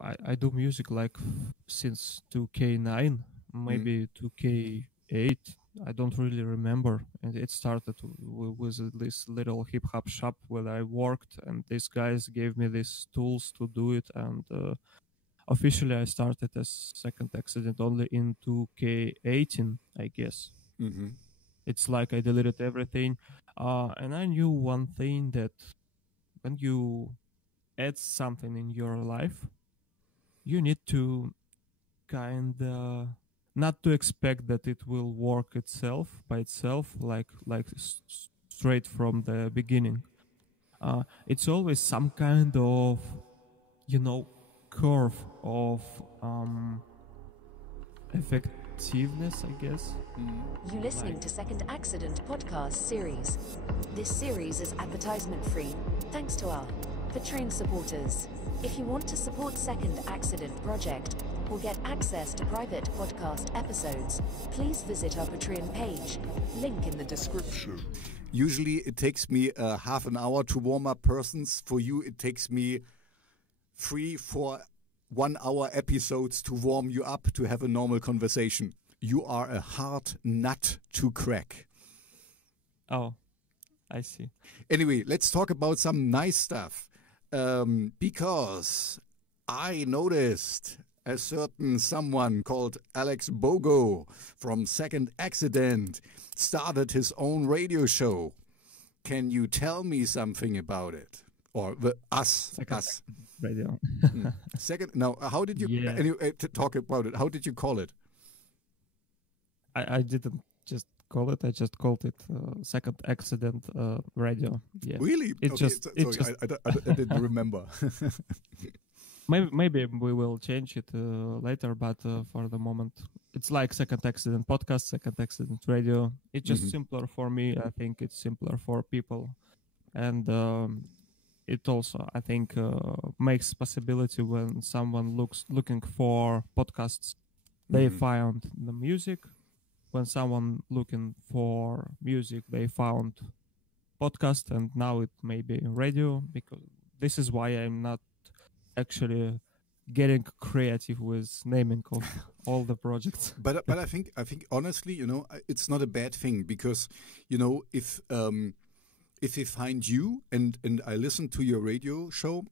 I do music like since 2K9, maybe 2K8. I don't really remember. And it started with this little hip hop shop where I worked, and these guys gave me these tools to do it. And officially, I started as Second Accident only in 2K18, I guess. Mm-hmm. It's like I deleted everything. And I knew one thing, that when you add something in your life, you need to kind of not to expect that it will work itself by itself, like straight from the beginning. It's always some kind of, curve of effectiveness, I guess. You're listening to Second Accident podcast series. This series is advertisement free, thanks to our Patreon supporters. If you want to support Second Accident project or get access to private podcast episodes, please visit our Patreon page, link in the description. Usually it takes me half an hour to warm up persons. For you, it takes me 3-4 1-hour episodes to warm you up to have a normal conversation. You are a hard nut to crack. Oh, I see. Anyway, let's talk about some nice stuff. Because I noticed a certain someone called Alex Bogo from Second Accident started his own radio show. Can you tell me something about it? Or us. Radio. Second. Now, how did you talk about it? How did you call it? I didn't just call it. I just called it Second Accident Radio. Yeah. Really? I didn't remember. Maybe we will change it later, but for the moment, it's like Second Accident Podcast, Second Accident Radio. It's just simpler for me. I think it's simpler for people. And it also, I think, makes possibility when someone looking for podcasts, they found the music. When someone looking for music, they found podcast, and now it may be radio, because this is why I'm not actually getting creative with naming of all the projects. But I think honestly, it's not a bad thing, because if they find you and I listen to your radio show,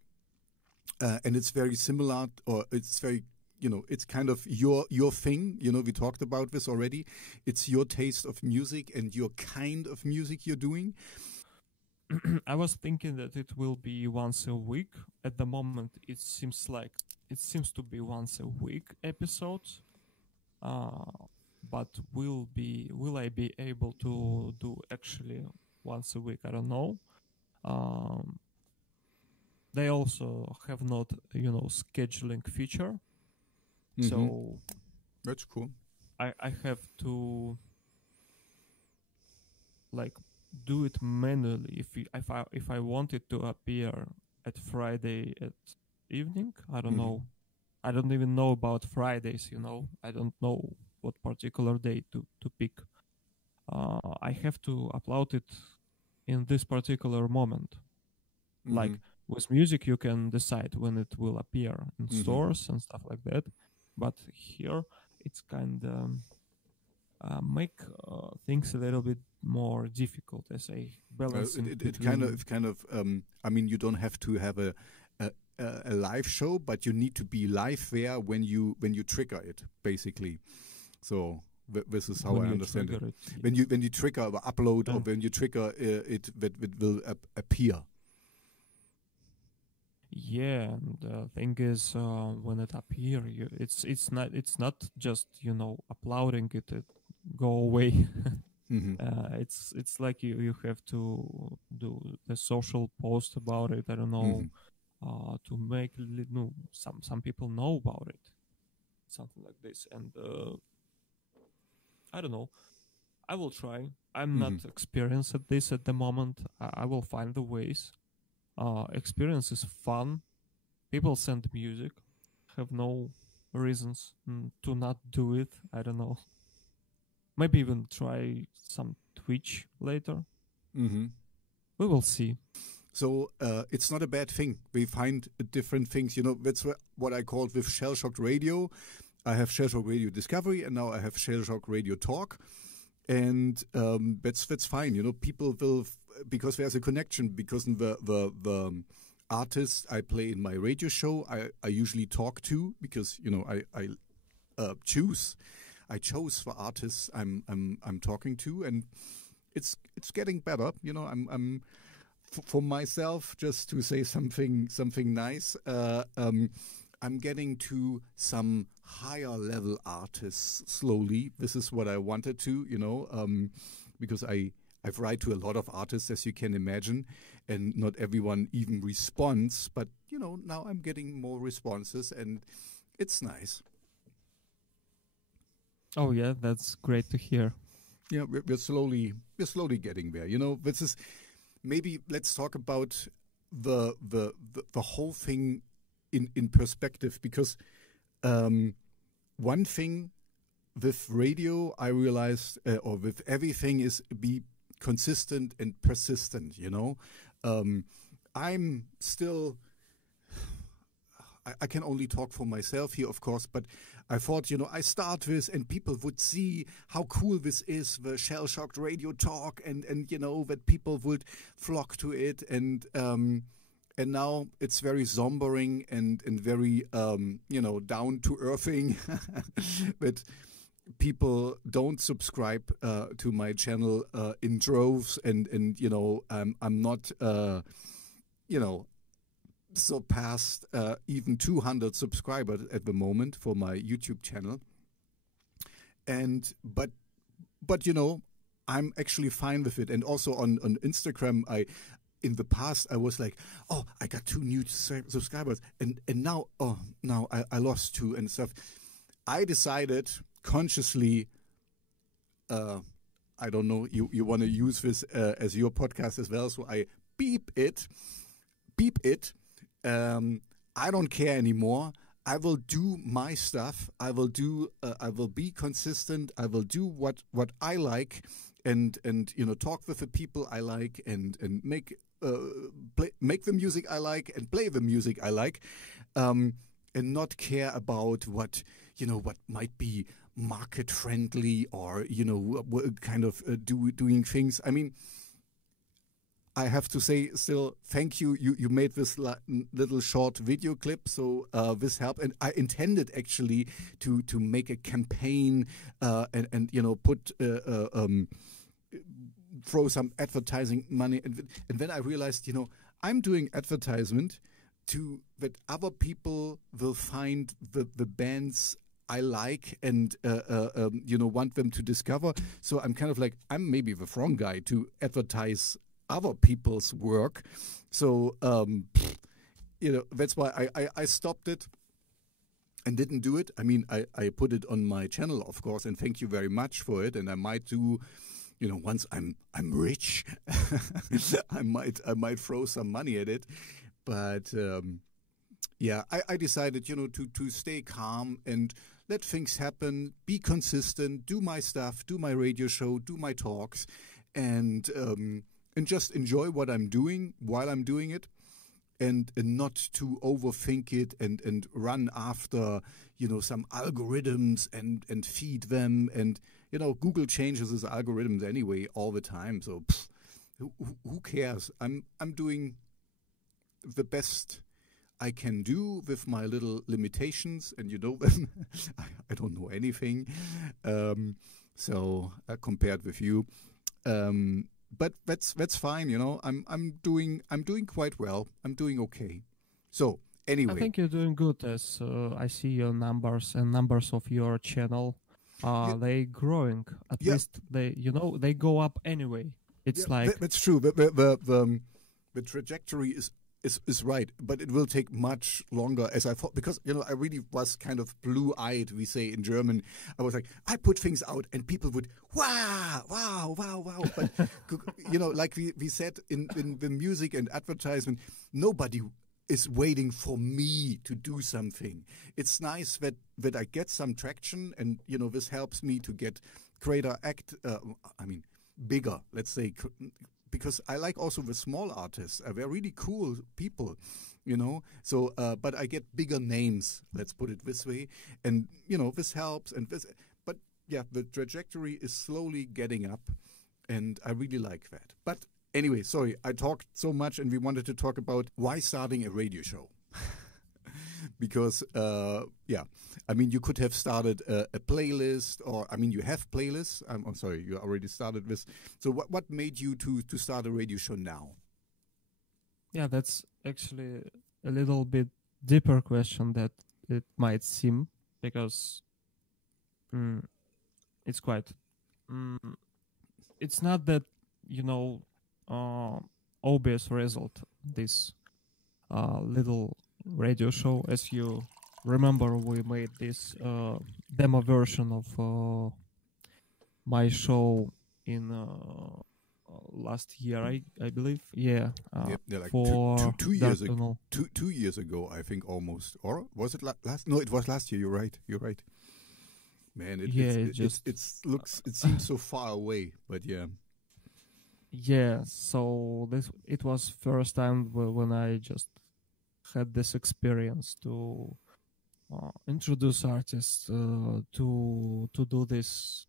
and it's very similar, or it's very, it's kind of your thing. We talked about this already. It's your taste of music and your kind of music you're doing. I was thinking that it will be once a week. At the moment, it seems to be once a week episodes. But will I be able to do actually once a week? I don't know. They also have not, scheduling feature. So that's cool. I have to do it manually if I want it to appear at Friday at evening. I don't know. I don't even know about Fridays. I don't know what particular day to pick. I have to upload it in this particular moment. Like with music, you can decide when it will appear in stores and stuff like that. But here, it's kind of make things a little bit more difficult as I balance it. Kind of. I mean, you don't have to have a live show, but you need to be live there when you trigger it, basically. So this is how I understand it. When you trigger the upload, or when you trigger it will appear. Yeah, and the thing is, when it appears, it's not just uploading it go away. It's like you have to do the social post about it. I don't know, to make some people know about it, something like this. And I don't know. I will try. I'm not experienced at this at the moment. I will find the ways. Experience is fun. People send music. Have no reasons to not do it. I don't know. Maybe even try some Twitch later. We will see. So it's not a bad thing. We find different things. You know, that's what I called with Shellshocked Radio. I have Shellshocked Radio Discovery, and now I have Shellshocked Radio Talk. And that's fine. You know, people will, because there's a connection, because the artists I play in my radio show, I usually talk to, because, you know, I chose the artists I'm talking to, and it's getting better. You know, I'm for myself, just to say something nice. I'm getting to some higher level artists slowly. This is what I wanted to, you know, because I've write to a lot of artists, as you can imagine, and not everyone even responds. But, you know, now I'm getting more responses, and it's nice. Oh yeah, that's great to hear. Yeah, we're slowly getting there. You know, this is, maybe let's talk about the whole thing in perspective, because one thing with radio I realized, or with everything, is be consistent and persistent. You know, I'm still, I can only talk for myself here, of course, but I thought, you know, I start this and people would see how cool this is, the Shellshocked Radio Talk, and you know, that people would flock to it, and now it's very sombering and very, you know, down to earthing, but people don't subscribe to my channel in droves, and you know, I'm not, you know, surpassed even 200 subscribers at the moment for my YouTube channel, and but you know, I'm actually fine with it. And also on Instagram, in the past I was like, oh, I got 2 new subscribers, and now I lost 2 and stuff. I decided consciously, I don't know, you want to use this as your podcast as well, so I beep it. I don't care anymore. I will do my stuff. I will be consistent. I will do what I like, and you know, talk with the people I like, and make the music I like, and play the music I like, and not care about what, you know, what might be market friendly, or, you know, kind of doing things. I mean, I have to say still, thank you. You made this little short video clip, so this helped. And I intended actually to make a campaign and you know, put throw some advertising money. And then I realized, you know, I'm doing advertisement that other people will find the bands I like, and you know, want them to discover. So I'm kind of like, I'm maybe the wrong guy to advertise other people's work. So you know, that's why I stopped it and didn't do it. I mean, I put it on my channel, of course, and thank you very much for it. And I might do, you know, once I'm rich, I might throw some money at it. But yeah, I decided, you know, to stay calm and let things happen, be consistent, do my stuff, do my radio show, do my talks, and just enjoy what I'm doing while I'm doing it, and not to overthink it and run after, you know, some algorithms and feed them. And, you know, Google changes its algorithms anyway all the time. So who cares? I'm doing the best I can do with my little limitations, and you know them. I don't know anything. So compared with you. But that's fine, you know. I'm doing quite well. I'm doing okay. So anyway, I think you're doing good, as I see your numbers and numbers of your channel. They growing. At least they go up anyway. It's like that's true. The trajectory is right, but it will take much longer, as I thought, because, you know, I really was kind of blue-eyed, we say in German. I was like, I put things out and people would, wow. But, you know, like we said in the music and advertisement, nobody is waiting for me to do something. It's nice that I get some traction, and, you know, this helps me to get bigger, let's say, because I like also the small artists. They're really cool people, you know. So, but I get bigger names. Let's put it this way, and you know, this helps. And this, but yeah, the trajectory is slowly getting up, and I really like that. But anyway, sorry, I talked so much, and we wanted to talk about why starting a radio show. Because, yeah, I mean, you could have started a playlist, or, I mean, you have playlists. I'm sorry, you already started this. So what made you to start a radio show now? Yeah, that's actually a little bit deeper question that it might seem, because it's quite... it's not that, you know, obvious result, this little radio show. As you remember, we made this demo version of my show in last year, I believe. Yeah, like for two years ago. 2 years ago, I think, almost. Or was it last? No, it was last year. You're right. Man, it seems so far away, but yeah. Yeah, so it was first time when I just had this experience to introduce artists to do this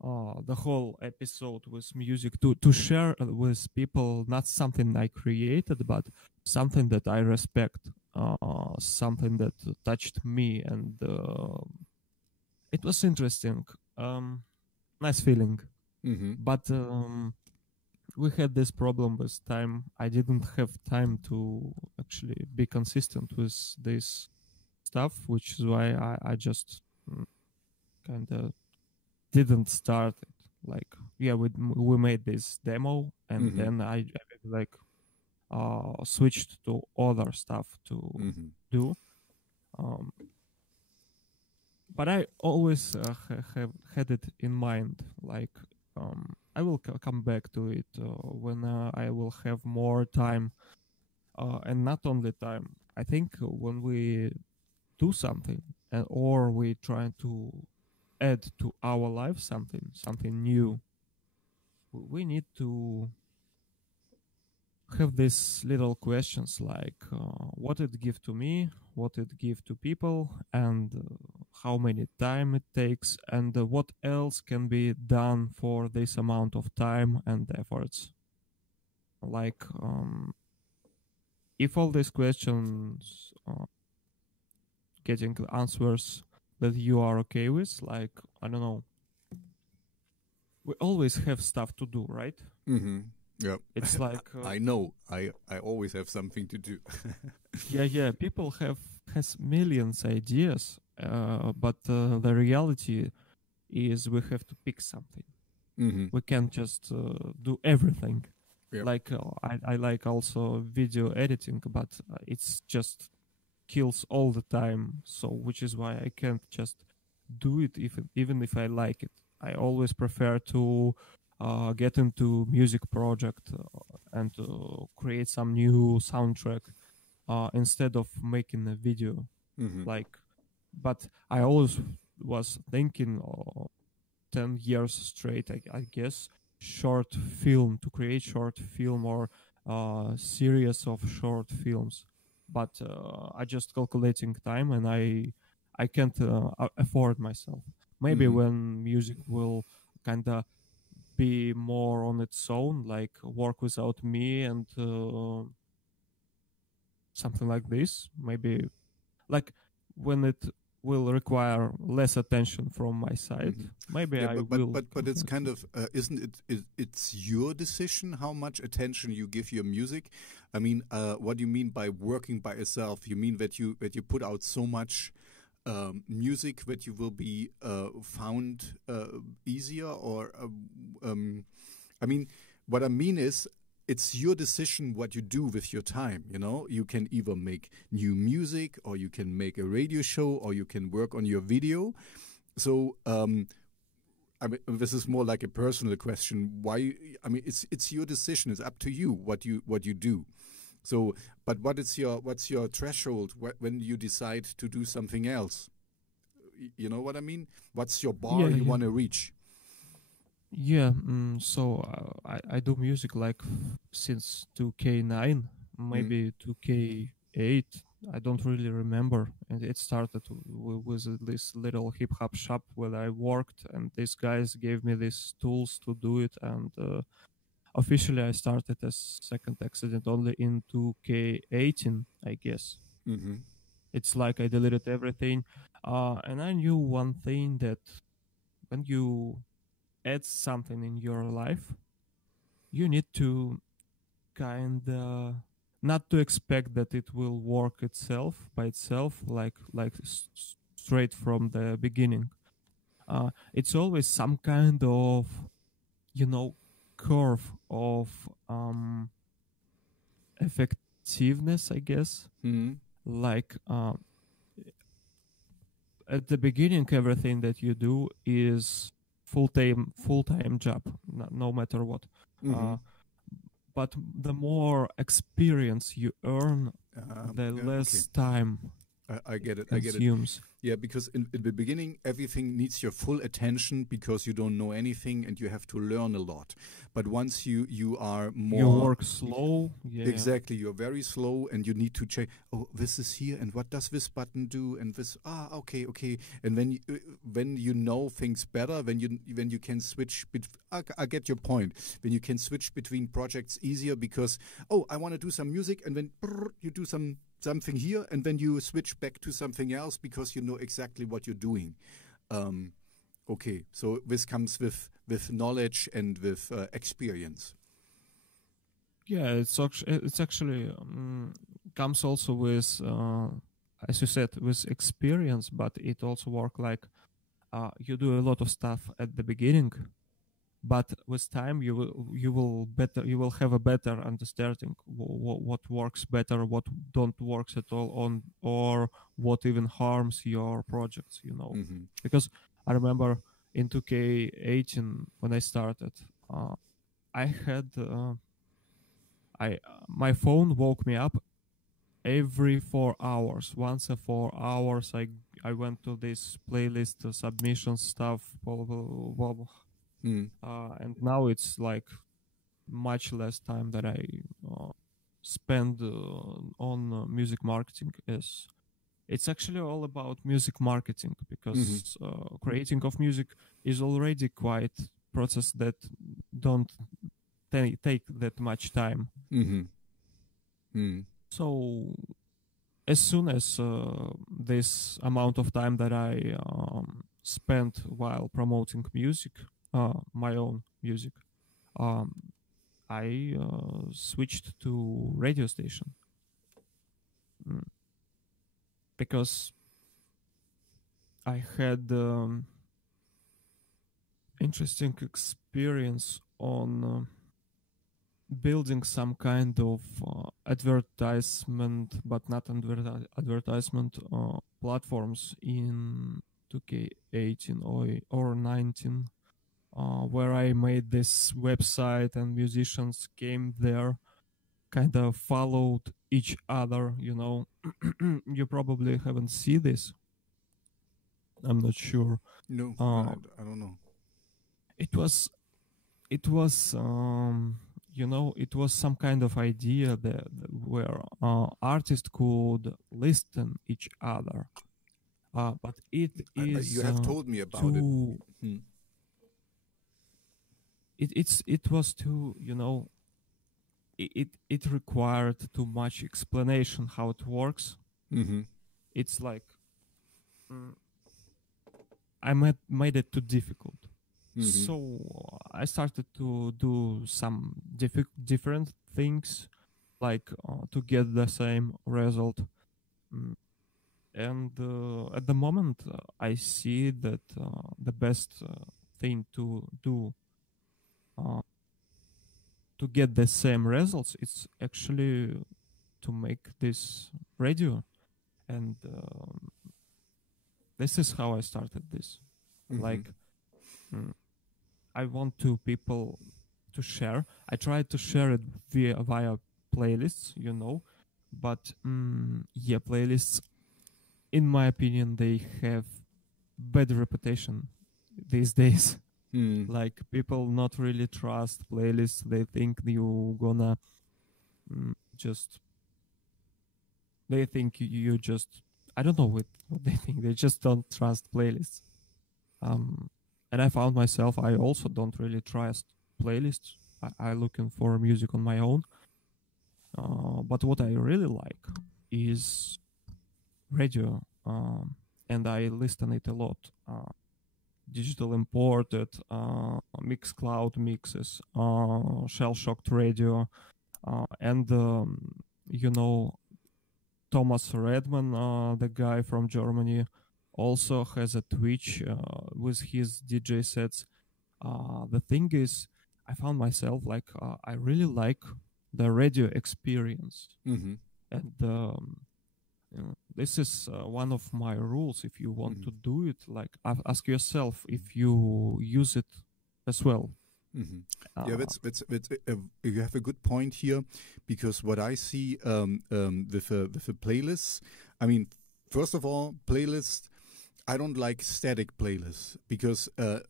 the whole episode with music, to share with people not something I created, but something that I respect, something that touched me, and it was interesting, nice feeling. But we had this problem with time. I didn't have time to actually be consistent with this stuff, which is why I just kind of didn't start it. Like, yeah, we made this demo, and then I like switched to other stuff to do. But I always have had it in mind, like, I will come back to it when I will have more time, and not only time. I think when we do something, or we try to add to our life something new, we need to have these little questions like what it give to me, what it give to people, and how many time it takes, and what else can be done for this amount of time and efforts. Like, if all these questions getting answers that you are okay with, like, I don't know, we always have stuff to do, right? Yeah, it's like I know. I always have something to do. yeah. People has millions ideas, but the reality is we have to pick something. We can't just do everything. Yep. Like I like also video editing, but it's just kills all the time. So which is why I can't just do it even if I like it. I always prefer to get into music project and to create some new soundtrack instead of making a video. Like, but I always was thinking 10 years straight, I guess, short film, to create short film or series of short films. But I just calculating time, and I can't afford myself. Maybe when music will kind of be more on its own, like work without me and something like this. Maybe like when it will require less attention from my side. Maybe I will. But it's kind of isn't it? It's your decision how much attention you give your music. I mean, what do you mean by working by yourself? You mean that you put out so much music that you will be found easier, or I mean, what I mean is, it's your decision what you do with your time. You know, you can either make new music, or you can make a radio show, or you can work on your video. So I mean, this is more like a personal question. Why? I mean, it's your decision. It's up to you what you do. So, but what's your threshold when you decide to do something else? You know what I mean? What's your bar you want to reach? Yeah, so I do music like since 2K9, maybe 2K8. I don't really remember. And it started with this little hip hop shop where I worked, and these guys gave me these tools to do it. And officially, I started as Second Accident only in 2K18, I guess. Mm-hmm. It's like I deleted everything. And I knew one thing, that when you add something in your life, you need to kind of not to expect that it will work itself by itself, like straight from the beginning. It's always some kind of, you know, curve of effectiveness, I guess. Mm-hmm. Like at the beginning, everything that you do is full-time job, no matter what. Mm-hmm. But the more experience you earn, the less time I get it. consumes. Yeah, because in the beginning, everything needs your full attention because you don't know anything and you have to learn a lot. But once you are more... You work slow. Yeah. Exactly. You're very slow and you need to check, oh, this is here and what does this button do? And this, okay. And when you know things better, when you can switch, I get your point. When you can switch between projects easier because, I want to do some music, and then you do something here, and then you switch back to something else because you know exactly what you're doing. Okay, so this comes with knowledge and with experience. Yeah, it's actually comes also with, as you said, with experience, but it also work like you do a lot of stuff at the beginning, but with time you will have a better understanding what works better, what don't works at all, or what even harms your projects, you know. Mm-hmm. Because I remember in 2K18 when I started, I had my phone woke me up every 4 hours. Once in 4 hours, I went to this playlist submission stuff, blah, blah, blah, blah. And now it's like much less time that I spend on music marketing. It's actually all about music marketing, because creating of music is already quite process that don't take that much time. So as soon as this amount of time that I spent while promoting music, my own music, I switched to radio station, because I had interesting experience on building some kind of advertisement, but not advertisement platforms in 2K18 or 19, where I made this website and musicians came there, kind of followed each other, you know. You probably haven't seen this. I'm not sure. No, I don't know. It was you know, it was some kind of idea that where artists could listen each other, but it is you have told me about it. It was too, you know, it required too much explanation how it works. It's like I made it too difficult. So I started to do some different things, like to get the same result. And at the moment, I see that the best thing to do to get the same results, it's actually to make this radio. And this is how I started this. Like, I want people to share. I tried to share it via playlists, you know, but yeah, playlists, in my opinion, they have bad reputation these days. Like people not really trust playlists. They think you gonna just. They think you just. I don't know what they think. They just don't trust playlists. And I found myself. I also don't really trust playlists. I looking for music on my own. But what I really like is radio, and I listen it a lot. Digital imported, MixCloud mixes, Shellshocked Radio, and Thomas Redman, the guy from Germany, also has a Twitch with his DJ sets. The thing is, I found myself like I really like the radio experience, and this is one of my rules. If you want to do it, like ask yourself if you use it as well. Yeah, that's you have a good point here, because what I see with a playlist, I mean, first of all, playlist. I don't like static playlists, because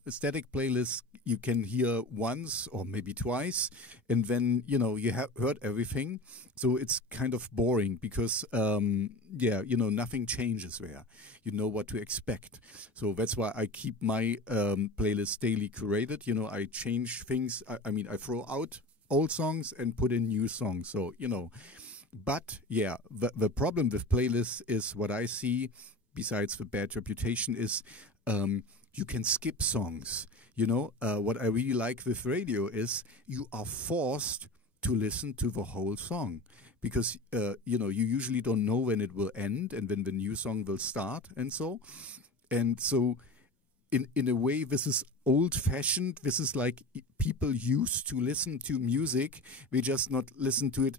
static playlists you can hear once or maybe twice, and then you have heard everything, so it's kind of boring, because nothing changes there. You know what to expect. So that's why I keep my playlist daily curated. I change things. I mean, I throw out old songs and put in new songs. So but yeah, the problem with playlists is what I see. Besides the bad reputation, is you can skip songs. What I really like with radio is you are forced to listen to the whole song, because you usually don't know when it will end and when the new song will start, and so in a way this is old-fashioned. This is like people used to listen to music. We just not listen to it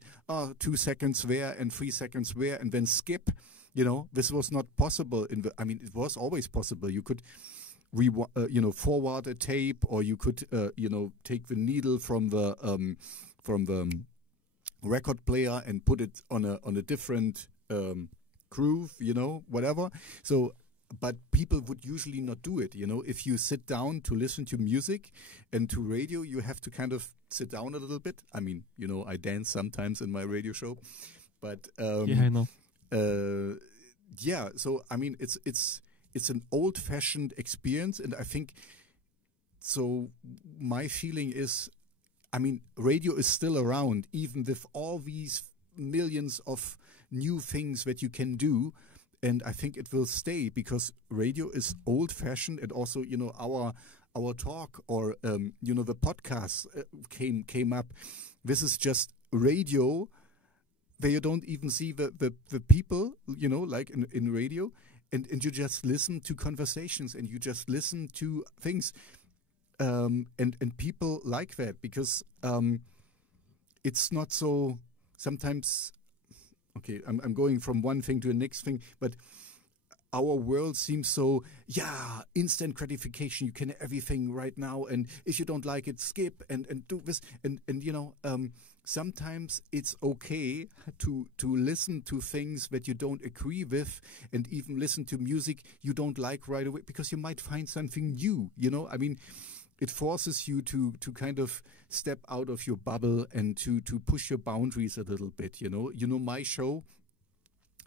2 seconds there and 3 seconds there and then skip. This was not possible it was always possible. You could forward a tape, or you could take the needle from the record player and put it on a different groove, whatever. So, but people would usually not do it. If you sit down to listen to music and to radio, you have to kind of sit down a little bit. I mean, I dance sometimes in my radio show, but yeah, I know. So I mean, it's an old-fashioned experience, and I think so. My feeling is, I mean, radio is still around, even with all these millions of new things that you can do, and I think it will stay, because radio is old-fashioned, and also our talk, or the podcast came up. This is just radio, where you don't even see the people, like in radio, and you just listen to conversations, and you just listen to things, and people like that, because it's not so sometimes. Okay, I'm going from one thing to the next thing, but our world seems so, instant gratification. You can everything right now, and if you don't like it, skip and do this, and sometimes it's okay to listen to things that you don't agree with, and even listen to music you don't like right away, because you might find something new. I mean, it forces you to kind of step out of your bubble and to push your boundaries a little bit. My show,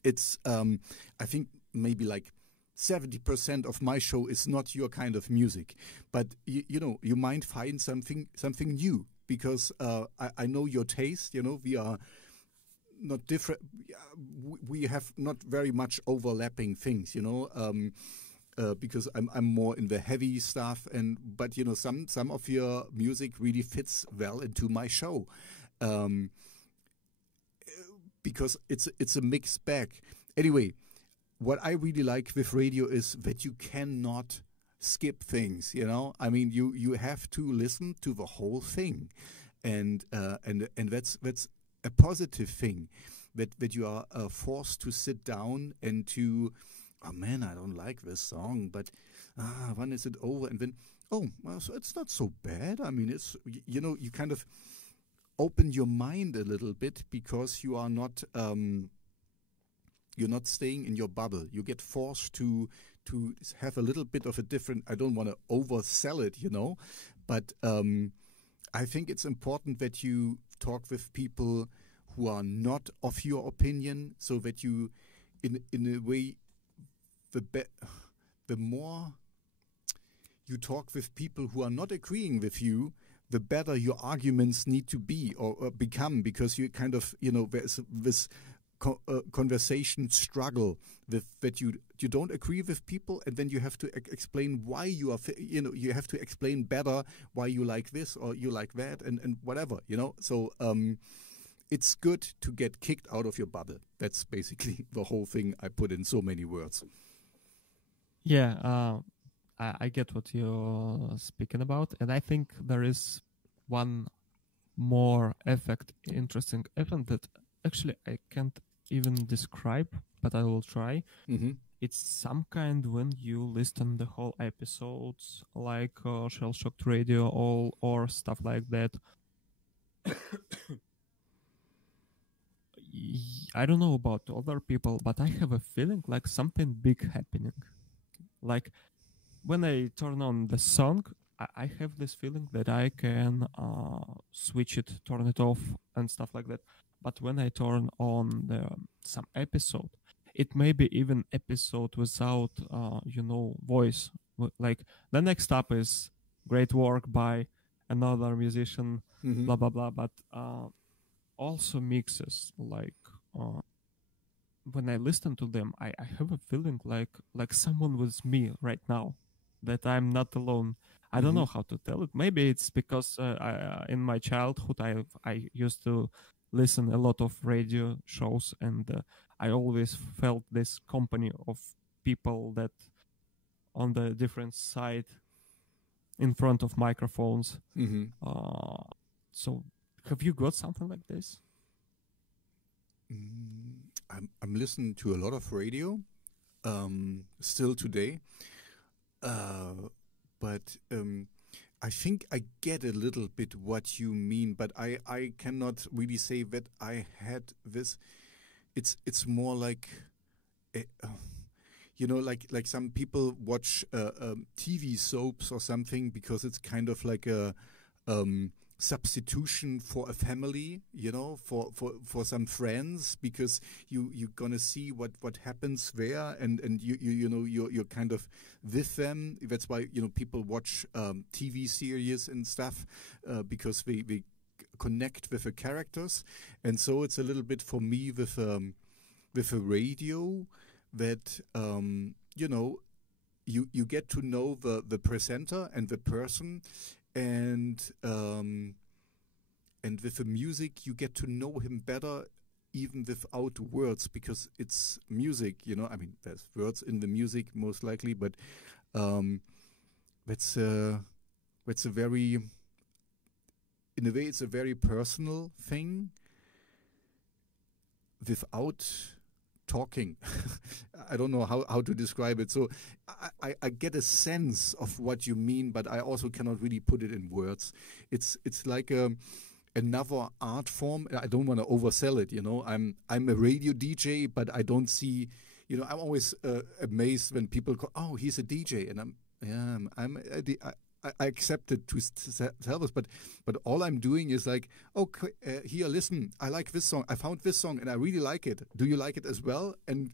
it's I think maybe like 70% of my show is not your kind of music, but you might find something new, because I know your taste. We are not different. We have not very much overlapping things. Because I'm more in the heavy stuff, but some of your music really fits well into my show, because it's a mixed bag. Anyway, what I really like with radio is that you cannot skip things. I mean, you have to listen to the whole thing, and that's a positive thing, that you are forced to sit down and to. Oh man, I don't like this song, but when is it over? And then, so it's not so bad. I mean, it's you kind of open your mind a little bit, because you are not you're not staying in your bubble. You get forced to to have a little bit of a different. I don't want to oversell it, but I think it's important that you talk with people who are not of your opinion, so that you, in a way, the more you talk with people who are not agreeing with you, the better your arguments need to be or become, because you kind of, there's this conversation struggle with that you don't agree with people, and then you have to explain why you are, you have to explain better why you like this or you like that and whatever, So it's good to get kicked out of your bubble. That's basically the whole thing I put in so many words. Yeah, I get what you're speaking about, and I think there is one more interesting effect that actually I can't even describe, but I will try. Mm-hmm. It's some kind when you listen the whole episodes, like Shellshocked Radio or stuff like that. I don't know about other people, but I have a feeling like something big happening. Like when I turn on the song, I have this feeling that I can switch it, turn it off, and stuff like that. But when I turn on some episode, it may be even episode without, voice. Like the next up is great work by another musician, mm-hmm. blah, blah, blah. But also mixes, like when I listen to them, I have a feeling like someone with me right now, that I'm not alone. I don't know how to tell it. Maybe it's because in my childhood I used to listen a lot of radio shows, and I always felt this company of people that on the different side in front of microphones. Mm-hmm. So have you got something like this? I'm listening to a lot of radio still today. But I think I get a little bit what you mean, but I cannot really say that I had this. It's more like, like some people watch TV soaps or something because it's kind of like a substitution for a family, for some friends, because you're gonna see what happens there, and you're kind of with them. That's why people watch TV series and stuff, because they connect with the characters. And so it's a little bit for me with a radio that you get to know the presenter and the person. And with the music, you get to know him better, even without words, because it's music. I mean, there's words in the music most likely, but that's a very, in a way, it's a very personal thing. Without talking, I don't know how to describe it. So I get a sense of what you mean, but I also cannot really put it in words. It's like another art form. I don't want to oversell it. I'm a radio DJ, but I don't see. I'm always amazed when people go, "Oh, he's a DJ," and I accept it to tell us, but all I'm doing is like, okay, here, listen, I like this song. I found this song and I really like it. Do you like it as well? And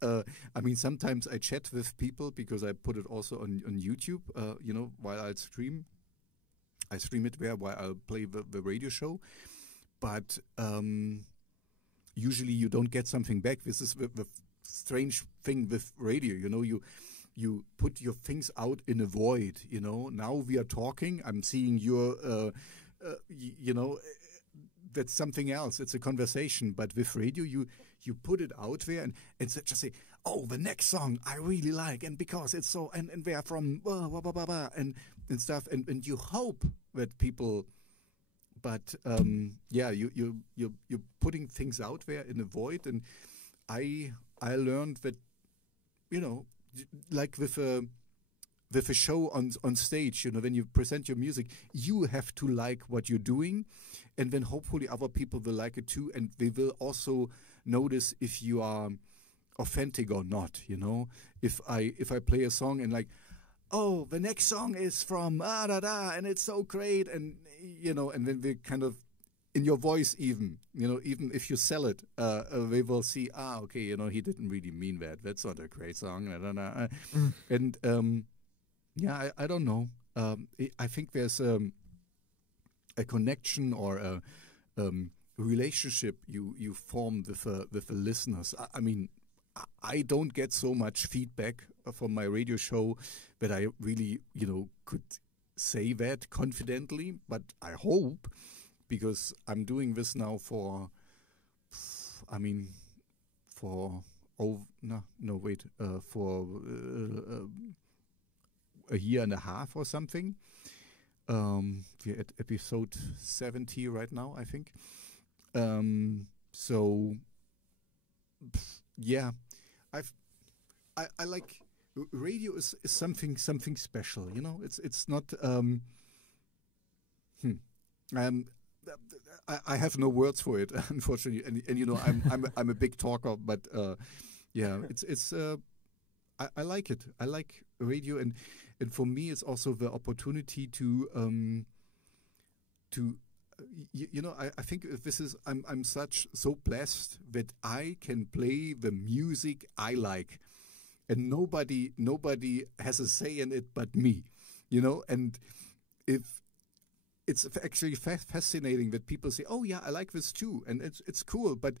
I mean, sometimes I chat with people because I put it also on YouTube. While I stream it there while I'll play the radio show. But usually you don't get something back. This is the strange thing with radio. You put your things out in a void, Now we are talking. I'm seeing your, that's something else. It's a conversation. But with radio, you put it out there and just say, oh, the next song I really like, and because it's so, and they're from blah, blah, blah, blah, blah, and stuff. And you hope that people, but you're putting things out there in a void. And I learned that, like with a show on stage, when you present your music, you have to like what you're doing, and then hopefully other people will like it too, and they will also notice if you are authentic or not. If I play a song and like, oh, the next song is from and it's so great, and and then we kind of in your voice even if you sell it, we will see okay, he didn't really mean that. That's not a great song. And I don't know. I think there's a connection or a relationship you form with the listeners. I mean, I don't get so much feedback from my radio show that I really, could say that confidently, but I hope, because I'm doing this now for a year and a half or something. We're at episode 70 right now, I think. I like radio is something special. It's not. I have no words for it, unfortunately, and I'm a big talker, but it's I like it. I like radio, and for me, it's also the opportunity to I think this is I'm so blessed that I can play the music I like, and nobody has a say in it but me, and if it's actually fascinating that people say, oh yeah, I like this too, and it's cool, but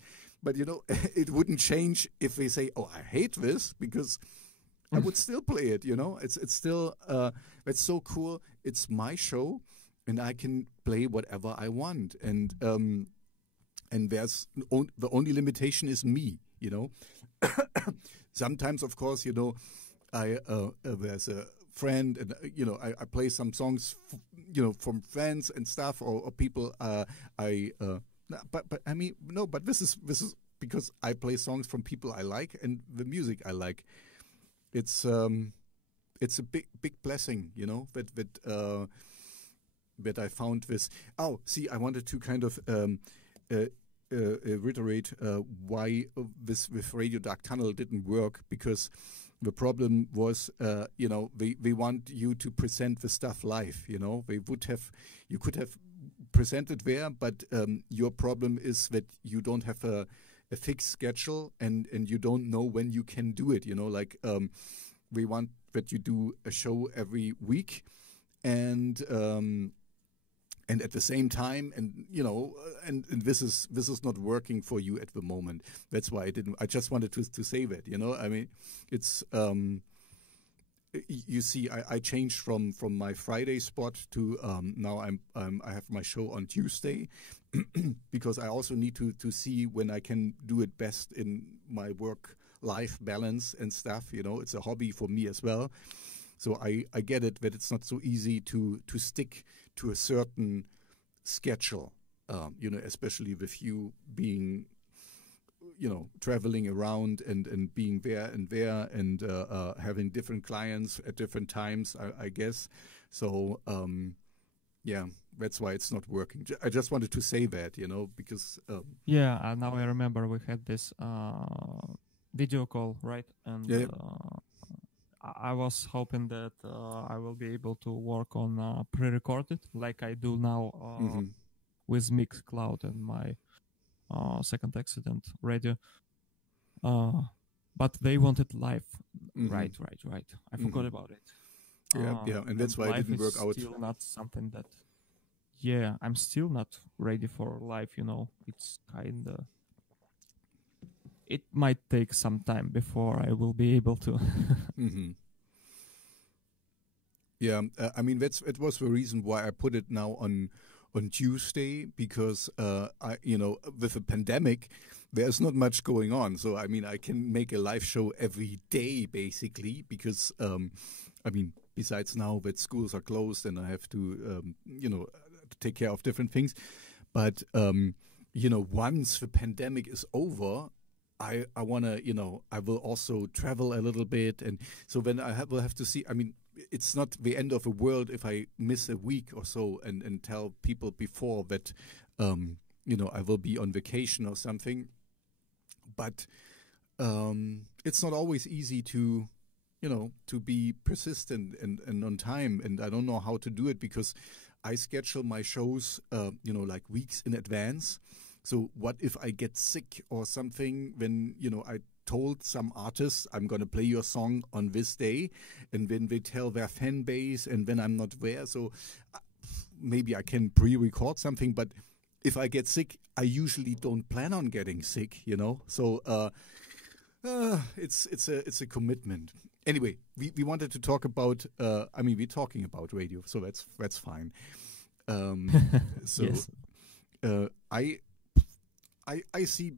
it wouldn't change if they say, oh, I hate this, because I would still play it. It's still it's so cool. It's my show, and I can play whatever I want, and there's the only limitation is me. Sometimes, of course, I there's a friend, and I play some songs, from friends and stuff, or people. But I mean, no, but this is because I play songs from people I like and the music I like. It's a big blessing, that I found this. Oh, see, I wanted to kind of reiterate why this with Radio Dark Tunnel didn't work, because the problem was, they want you to present the stuff live. You could have presented there, but your problem is that you don't have a fixed schedule, and you don't know when you can do it. We want that you do a show every week, and at the same time, and this is not working for you at the moment. That's why I just wanted to say that. I mean, it's you see, I changed from my Friday spot to now I have my show on Tuesday, because I also need to see when I can do it best in my work-life balance and stuff. It's a hobby for me as well. So I get it that it's not so easy to stick to a certain schedule, especially with you being, traveling around and being there and having different clients at different times, I guess. So, that's why it's not working. I just wanted to say that, because... now I remember we had this video call, right? And I was hoping that I will be able to work on pre-recorded, like I do now with MixCloud and my Second Accident Radio. But they wanted live. Right. I forgot about it. And that's why it didn't work out. Still not something that... I'm still not ready for live, It's kind of... It might take some time before I will be able to. Yeah, I mean, it was the reason why I put it now on Tuesday, because with a pandemic, there's not much going on. So I mean, I can make a live show every day basically, because besides now that schools are closed and I have to take care of different things, but once the pandemic is over, I want to, I will also travel a little bit. And so then will have to see, I mean, it's not the end of the world if I miss a week or so and tell people before that, I will be on vacation or something. But it's not always easy to, to be persistent and on time. And I don't know how to do it because I schedule my shows, like weeks in advance. So what if I get sick or something when, I told some artists I'm going to play your song on this day, and then they tell their fan base and then I'm not there. So maybe I can pre-record something, but if I get sick, I usually don't plan on getting sick, So it's a commitment. Anyway, we wanted to talk about. We're talking about radio, so that's fine. So Yes. I see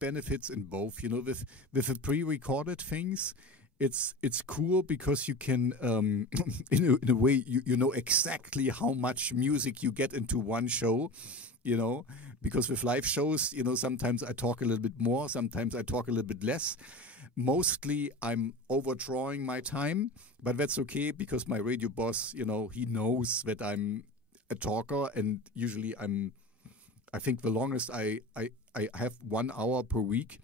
benefits in both. With the pre-recorded things, it's cool because you can in a way you know exactly how much music you get into one show. Because with live shows, sometimes I talk a little bit more, sometimes I talk a little bit less. Mostly I'm overdrawing my time, but that's okay because my radio boss, he knows that I'm a talker, and usually I think the longest I have 1 hour per week,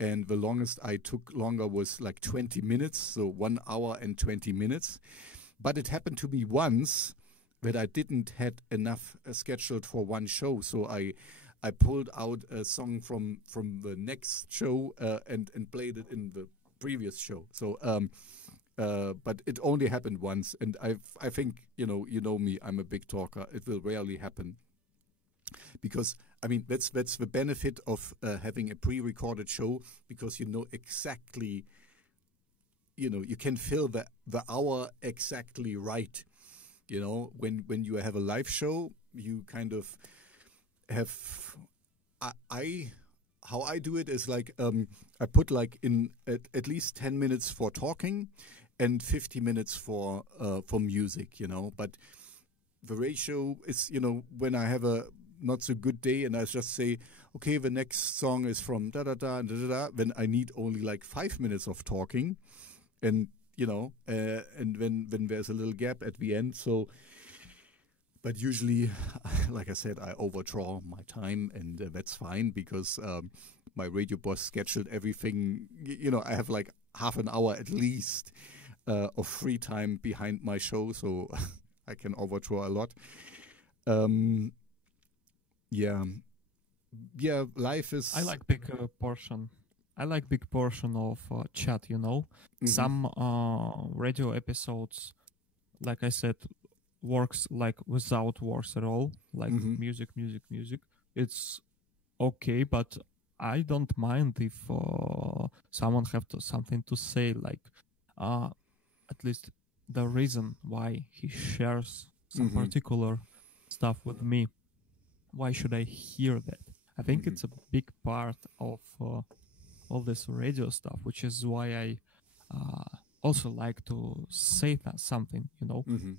and the longest I took longer was like 20 minutes, so 1 hour and 20 minutes. But it happened to me once that I didn't had enough scheduled for one show, so I pulled out a song from the next show and played it in the previous show. So, but it only happened once, and I think you know me. I'm a big talker. It will rarely happen because that's the benefit of having a pre-recorded show, because you know exactly. You can fill the hour exactly right. When you have a live show, you kind of have how I do it is like I put like in at least 10 minutes for talking and 50 minutes for music, but the ratio is, when I have a not so good day and I just say, okay, the next song is from da da da da da da, then I need only like 5 minutes of talking, and and when there's a little gap at the end. So but usually, like I said, I overdraw my time, and that's fine because my radio boss scheduled everything. I have like half an hour at least of free time behind my show, so I can overdraw a lot. Yeah, life is... I like big portion. I like big portion of chat, Mm-hmm. Some radio episodes, like I said, works like without words at all, like Mm-hmm. music. It's okay, but I don't mind if someone have something to say, like at least the reason why he shares some Mm-hmm. particular stuff with me. Why should I hear that? I think Mm-hmm. it's a big part of all this radio stuff, which is why I also like to say something. Mm-hmm.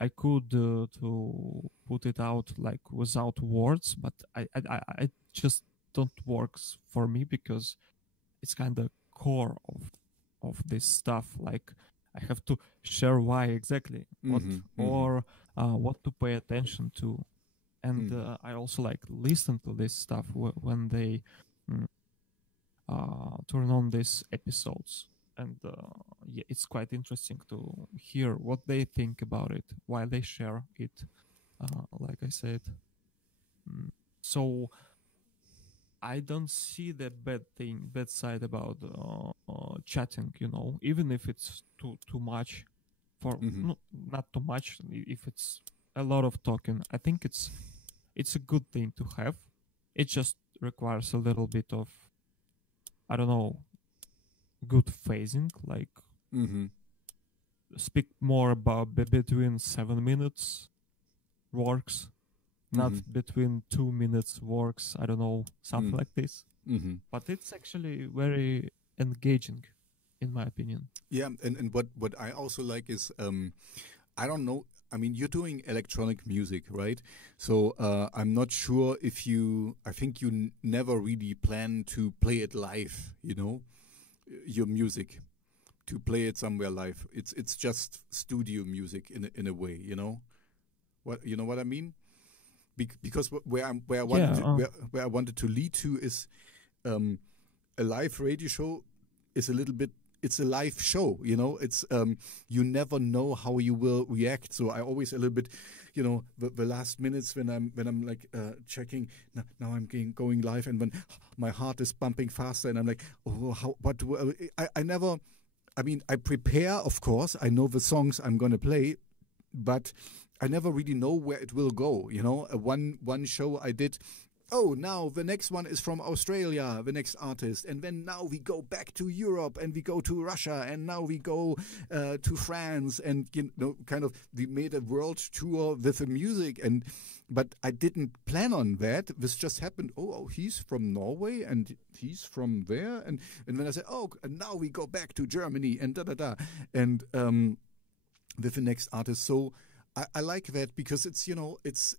I could to put it out like without words, but I just don't works for me because it's kind of core of this stuff. Like I have to share why exactly what Mm-hmm. or what to pay attention to, and I also like listen to this stuff when they turn on these episodes. And it's quite interesting to hear what they think about it, why they share it, like I said. So I don't see the bad side about chatting, even if it's too much, Mm-hmm. not too much, if it's a lot of talking. I think it's a good thing to have. It just requires a little bit of, I don't know, good phasing, like Mm-hmm. speak more about between 7 minutes works, not Mm-hmm. between 2 minutes works, I don't know, something like this. Mm-hmm. But it's actually very engaging, in my opinion. Yeah, and what I also like is I don't know. I mean, you're doing electronic music, right? So I'm not sure if you. I think you never really plan to play it live. Your music, to play it somewhere live. It's just studio music in a way. What I mean? Because where I wanted to lead to is a live radio show is a little bit. It's a live show, you know. It's you never know how you will react. So I always a little bit, you know, the last minutes when I'm like checking. Now I'm going live, and when my heart is bumping faster, and I'm like, oh, how? What? I never. I mean, I prepare, of course. I know the songs I'm gonna play, but I never really know where it will go. You know, one show I did. Oh, now the next one is from Australia, the next artist. And then now we go back to Europe and we go to Russia and now we go to France. And, you know, kind of we made a world tour with the music. But I didn't plan on that. This just happened. Oh, he's from Norway and he's from there. And then I said, oh, and now we go back to Germany and da-da-da. And with the next artist. So I like that because it's, you know, it's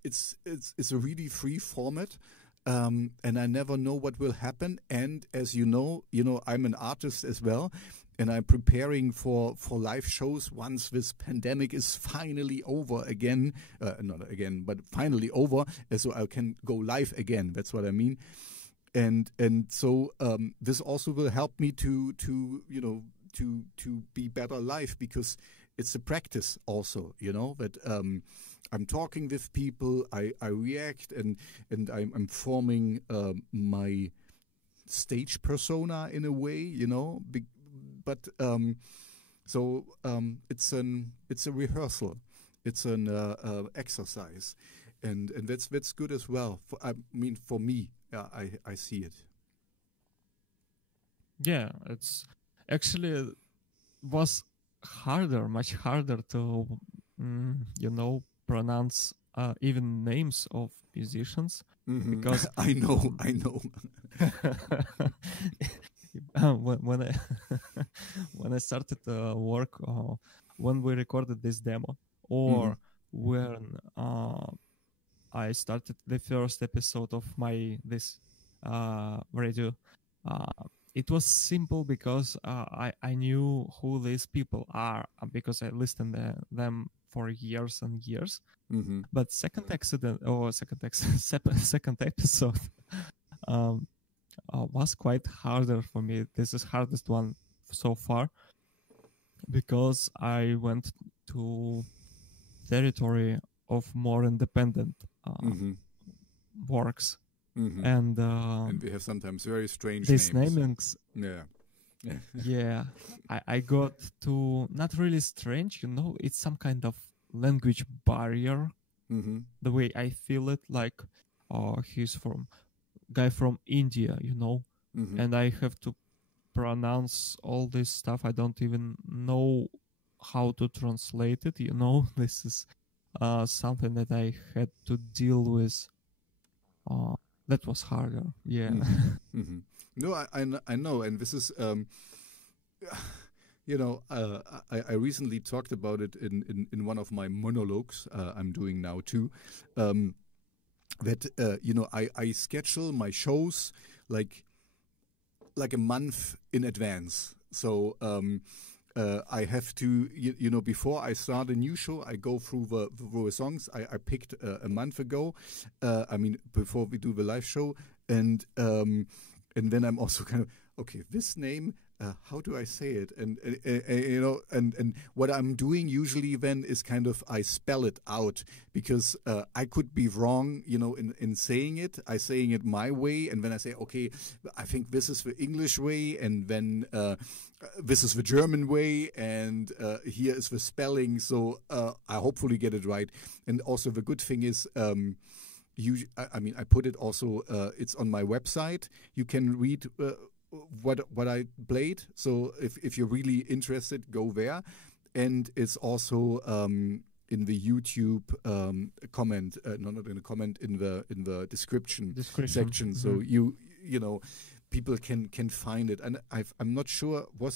a really free format, and I never know what will happen. And as you know, I'm an artist as well, and I'm preparing for live shows once this pandemic is finally over again. Not again, but finally over, so I can go live again. That's what I mean. And so this also will help me to be better live because it's a practice also, you know, that I'm talking with people, I react, and I'm forming my stage persona in a way, you know. But it's a rehearsal, it's an exercise, and that's good as well. For me, I see it. Yeah, it's actually was much harder to pronounce even names of musicians, because I know when I started work, when we recorded this demo, or when I started the first episode of this radio, it was simple because I knew who these people are because I listened to them for years and years. But second episode was quite harder for me. This is hardest one so far because I went to territory of more independent works. And we have sometimes very strange these names. Yeah, I got to not really strange, you know. It's some kind of language barrier. The way I feel it, like he's guy from India, you know, and I have to pronounce all this stuff. I don't even know how to translate it, you know. This is something that I had to deal with. That was harder, yeah. No, I know, and this is, you know, I recently talked about it in one of my monologues I'm doing now too. That you know, I schedule my shows like a month in advance. So I have to, you know, before I start a new show, I go through the songs I picked a month ago. I mean, before we do the live show, and then I'm also kind of, okay, this name, how do I say it? And you know, and what I'm doing usually then is kind of I spell it out because I could be wrong, you know, in saying it. I'm saying it my way, and then I say, okay, I think this is the English way, and then this is the German way, and here is the spelling. So I hopefully get it right. And also the good thing is, I mean, I put it also. It's on my website. You can read what I played. So if you're really interested, go there. And it's also in the YouTube comment, not in a comment, in the description section. So you know, people can find it. And I'm not sure. Was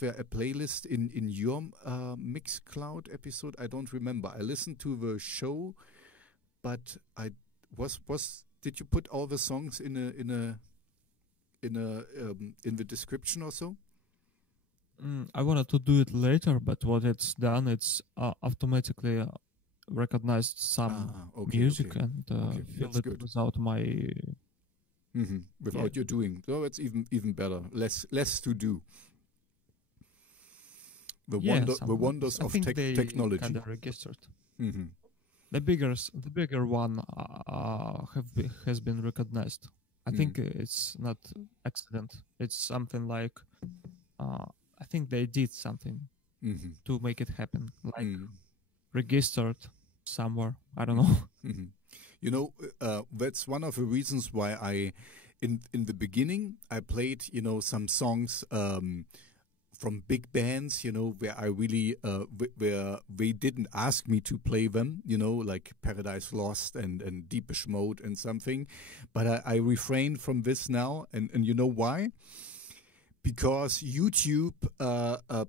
there a playlist in your MixCloud episode? I don't remember. I listened to the show, but did you put all the songs in the description also? I wanted to do it later, but what it's done, it's automatically recognized some music and filled it good. without my without you doing. So it's even better. Less to do. The wonders of technology. Kind of registered. Mm-hmm. The bigger one has been recognized. I think it's not accident. It's something like I think they did something to make it happen, like registered somewhere. I don't know. Mm-hmm. You know, that's one of the reasons why I, in the beginning, I played some songs from big bands, where I really where they didn't ask me to play them, like Paradise Lost and Deepish Mode and something, but I refrain from this now, and you know why? Because YouTube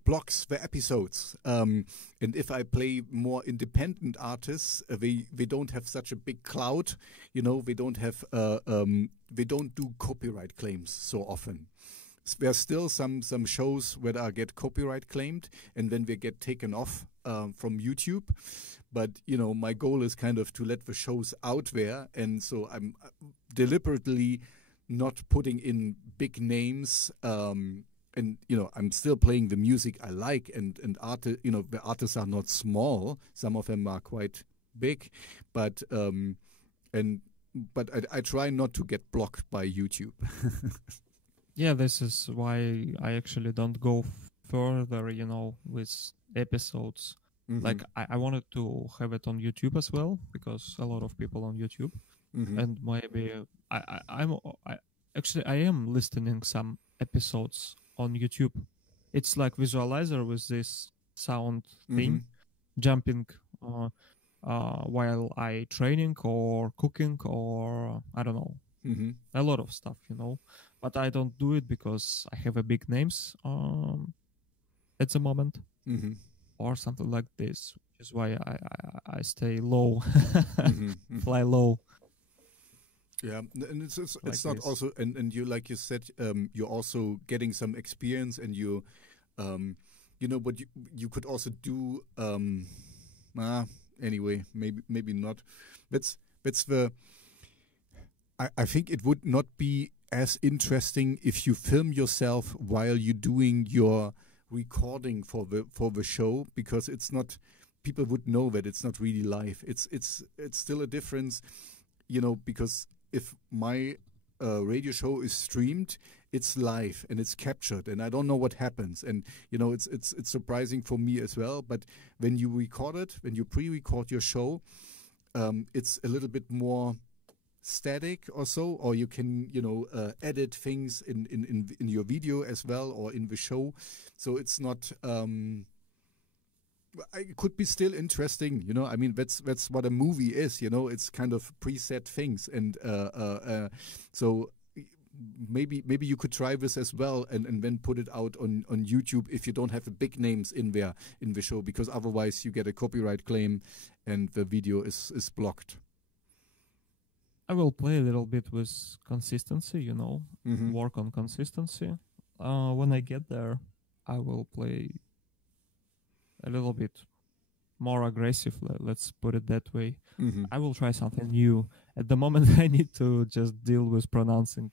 blocks the episodes, and if I play more independent artists, they don't have such a big cloud, they don't have they don't do copyright claims so often. There's still some shows where I get copyright claimed, and then they get taken off from YouTube. But my goal is kind of to let the shows out there, and so I'm deliberately not putting in big names, and I'm still playing the music I like, and the artists are not small. Some of them are quite big, but I try not to get blocked by YouTube. Yeah, this is why I actually don't go further, with episodes. Like I wanted to have it on YouTube as well, because a lot of people on YouTube. And maybe I am listening some episodes on YouTube. It's like visualizer with this sound thing, jumping while I training or cooking or I don't know, a lot of stuff, But I don't do it because I have a big names at the moment or something like this, which is why I stay low, fly low. Yeah, and it's like not this. Also, and you, like you said, you're also getting some experience, and you, but you could also do. Anyway, maybe not. That's the. I think it would not be as interesting if you film yourself while you're doing your recording for the show, because it's not. People would know that it's not really live. It's still a difference, because if my radio show is streamed, it's live and it's captured, and I don't know what happens. And it's surprising for me as well. But when you record it, when you pre-record your show, it's a little bit more static or so, or you can edit things in your video as well, or in the show. So it's not. It could be still interesting, I mean, that's what a movie is, it's kind of preset things, and so maybe you could try this as well, and then put it out on YouTube if you don't have the big names in there in the show, because otherwise you get a copyright claim and the video is blocked. I will play a little bit with consistency, work on consistency. When I get there, I will play a little bit more aggressive, let's put it that way. I will try something new. At the moment, I need to just deal with pronouncing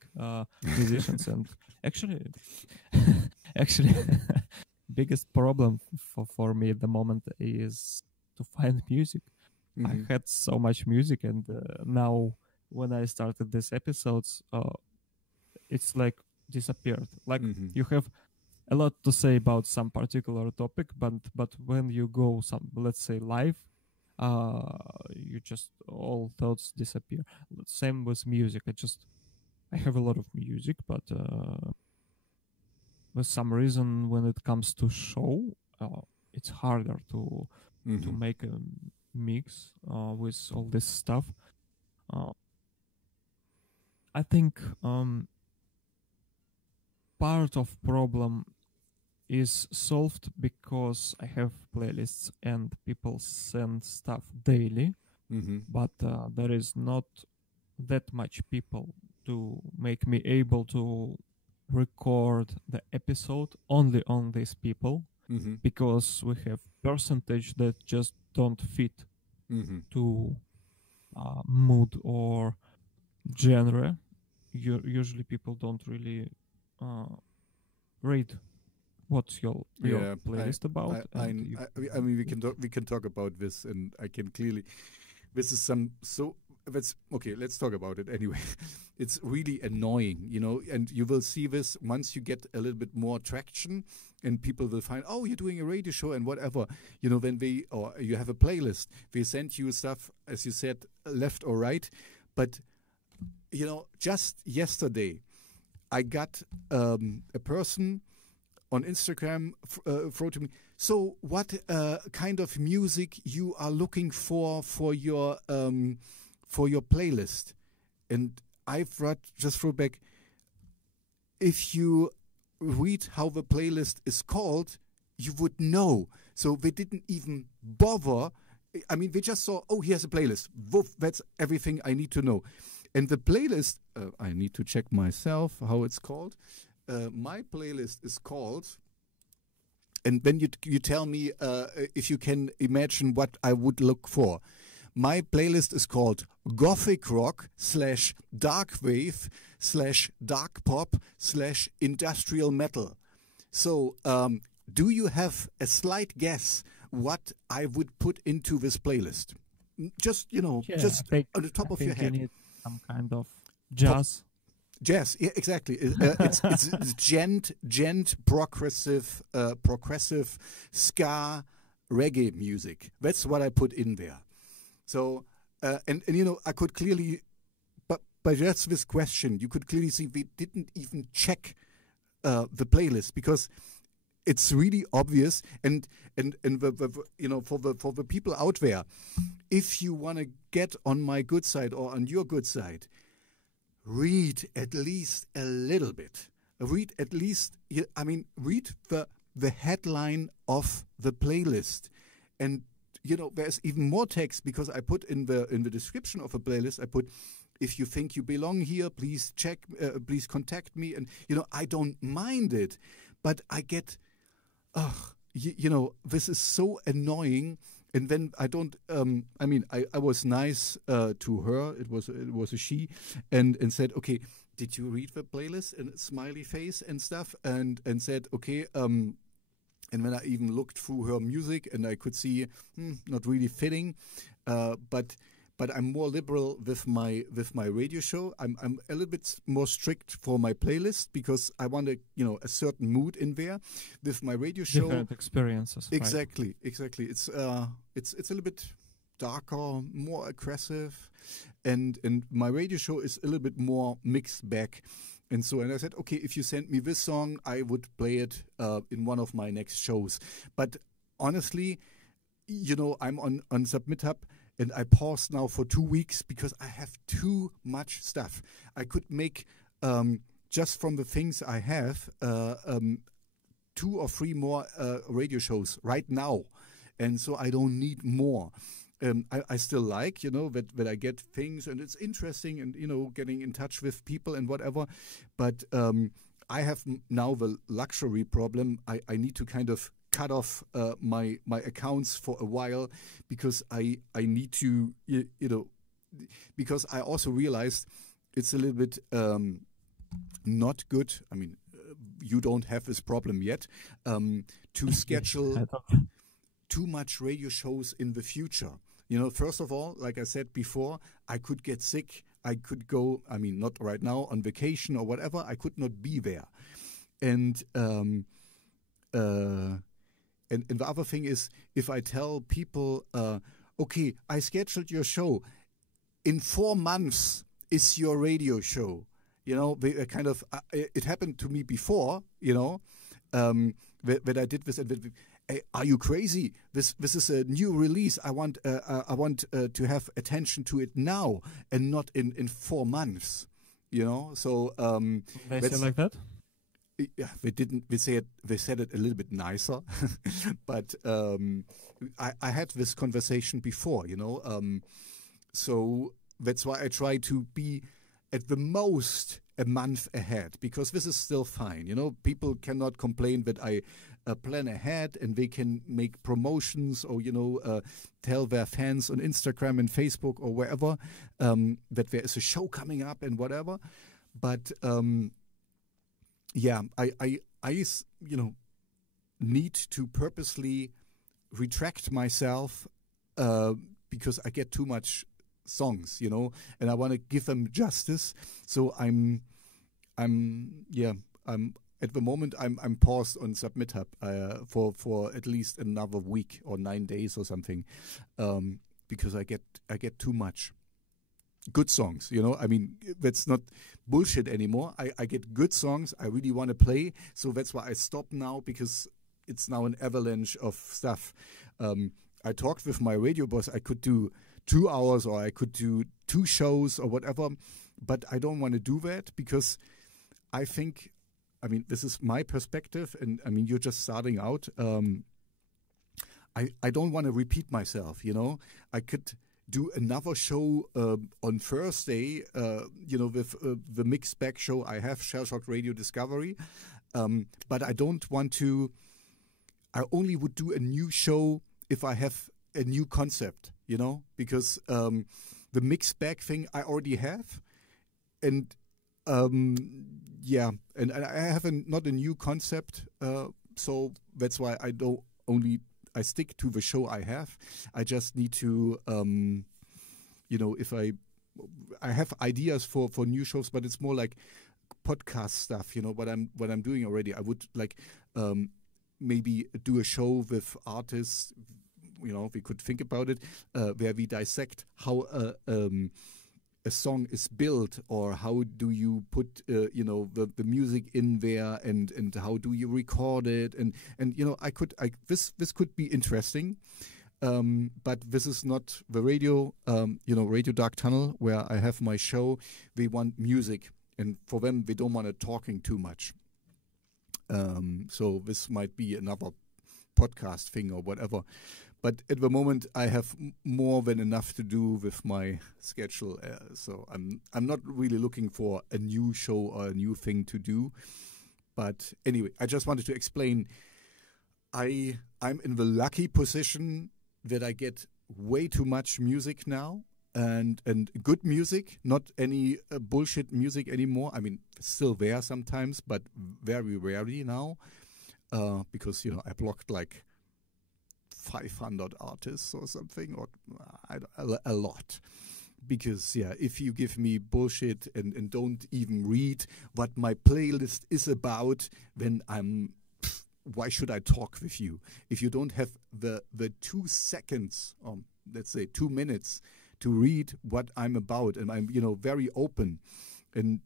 musicians. And actually, biggest problem for me at the moment is to find music. I had so much music, and now when I started these episodes, it's like disappeared. Like you have a lot to say about some particular topic, but when you go let's say live, you just all thoughts disappear. Same with music. I have a lot of music, but for some reason when it comes to show, it's harder to make a mix with all this stuff. I think part of problem is solved because I have playlists and people send stuff daily, but there is not that much people to make me able to record the episode only on these people, because we have percentage that just don't fit to mood or genre. usually people don't really read what's your playlist about. I mean, we can talk about this, and I can clearly. This is okay. Let's talk about it anyway. It's really annoying, and you will see this once you get a little bit more traction, and people will find, oh, you're doing a radio show and whatever. When or you have a playlist, they send you stuff, as you said, left or right, but just yesterday, I got a person on Instagram wrote to me. So, what kind of music you are looking for your playlist? And I just wrote back, if you read how the playlist is called, you would know. So they didn't even bother. I mean, they just saw, oh, here's a playlist. Woof, that's everything I need to know. And the playlist, I need to check myself how it's called. My playlist is called, and then you tell me if you can imagine what I would look for. My playlist is called Gothic Rock / Dark Wave / Dark Pop / Industrial Metal. So, do you have a slight guess what I would put into this playlist? Just, just on the top of your head. You need some kind of jazz. Jazz, yeah, exactly. It's gent progressive ska reggae music. That's what I put in there. So and I could clearly, but by just this question, you could clearly see we didn't even check the playlist, because it's really obvious. And for the people out there, if you want to get on my good side or on your good side, read at least a little bit. Read at least, read the headline of the playlist. And, there's even more text, because I put in the description of a playlist, I put, if you think you belong here, please please contact me. And, I don't mind it, but I get, this is so annoying. And then I don't. I was nice to her. It was a she, and said, okay, did you read the playlist? And smiley face and stuff, and said, okay. And when I even looked through her music, and I could see not really fitting, but I'm more liberal with my radio show. I'm a little bit more strict for my playlist, because I want a certain mood in there. With my radio show, different experiences. Exactly. It's a little bit darker, more aggressive, and my radio show is a little bit more mixed bag. And I said, okay, if you send me this song, I would play it in one of my next shows. But honestly, I'm on Submit Hub, and I paused now for 2 weeks because I have too much stuff. I could make, just from the things I have, 2 or 3 more radio shows right now. And so I don't need more. I still like, that I get things, and it's interesting, and, getting in touch with people and whatever. But I have now the luxury problem. I need to kind of cut off my accounts for a while, because I need to, because I also realized it's a little bit not good. I mean, you don't have this problem yet, to schedule too much radio shows in the future. First of all, like I said before, I could get sick. I could go, not right now, on vacation or whatever. I could not be there. And the other thing is, if I tell people, okay, I scheduled your show, in 4 months is your radio show. They kind of, it happened to me before, when I did this. And are you crazy? This is a new release. I want to have attention to it now, and not in 4 months. So they say like that. Yeah, they didn't. They said it a little bit nicer, but I had this conversation before. So that's why I try to be at the most a month ahead, because this is still fine. People cannot complain that I plan ahead, and they can make promotions, or tell their fans on Instagram and Facebook or wherever that there is a show coming up and whatever. But yeah, I need to purposely retract myself because I get too much songs, and I want to give them justice. So I'm at the moment I'm paused on Submit Hub for at least another week or 9 days or something, because I get too much good songs. I mean, that's not bullshit anymore. I get good songs I really want to play, so that's why I stop now, because it's now an avalanche of stuff. I talked with my radio boss. I could do 2 hours, or I could do 2 shows or whatever, but I don't want to do that, because I think, I mean, this is my perspective, and I mean, you're just starting out. I don't want to repeat myself, I could do another show on Thursday, with the mixed bag show I have, Shellshocked Radio Discovery, but I don't want to. I only would do a new show if I have a new concept, because the mixed bag thing I already have, and and I have not a new concept, so that's why I stick to the show I have. I just need to, if I have ideas for new shows, but it's more like podcast stuff. What I'm doing already. I would like maybe do a show with artists. We could think about it, where we dissect how a song is built, or how do you put the music in there, and how do you record it, and this could be interesting, but this is not the radio Radio Dark Tunnel, where I have my show. They want music, and for them they don't want it talking too much, so this might be another podcast thing or whatever. But at the moment, I have more than enough to do with my schedule, so I'm not really looking for a new show or a new thing to do. But anyway, I just wanted to explain. I'm in the lucky position that I get way too much music now, and good music, not any bullshit music anymore. I mean, it's still there sometimes, but very rarely now, because I blocked like 500 artists or something, or a lot, because if you give me bullshit and don't even read what my playlist is about, then why should I talk with you if you don't have the 2 seconds, or let's say 2 minutes, to read what I'm about? And I'm very open, and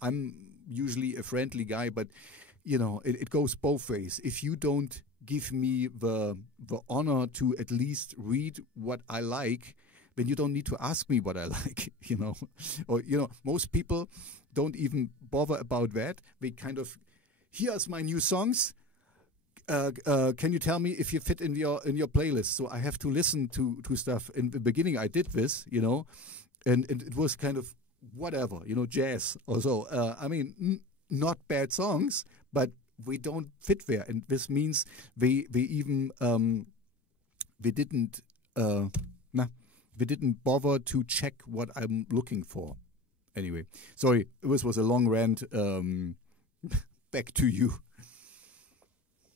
I'm usually a friendly guy, but it goes both ways. If you don't give me the honor to at least read what I like, then you don't need to ask me what I like, Or, most people don't even bother about that. They kind of, here's my new songs. Can you tell me if you fit in your playlist? So I have to listen to stuff. In the beginning, I did this, and it was kind of whatever, jazz or so. I mean, not bad songs, but we don't fit there, and this means they even they didn't bother to check what I'm looking for. Anyway, sorry, this was a long rant. Back to you.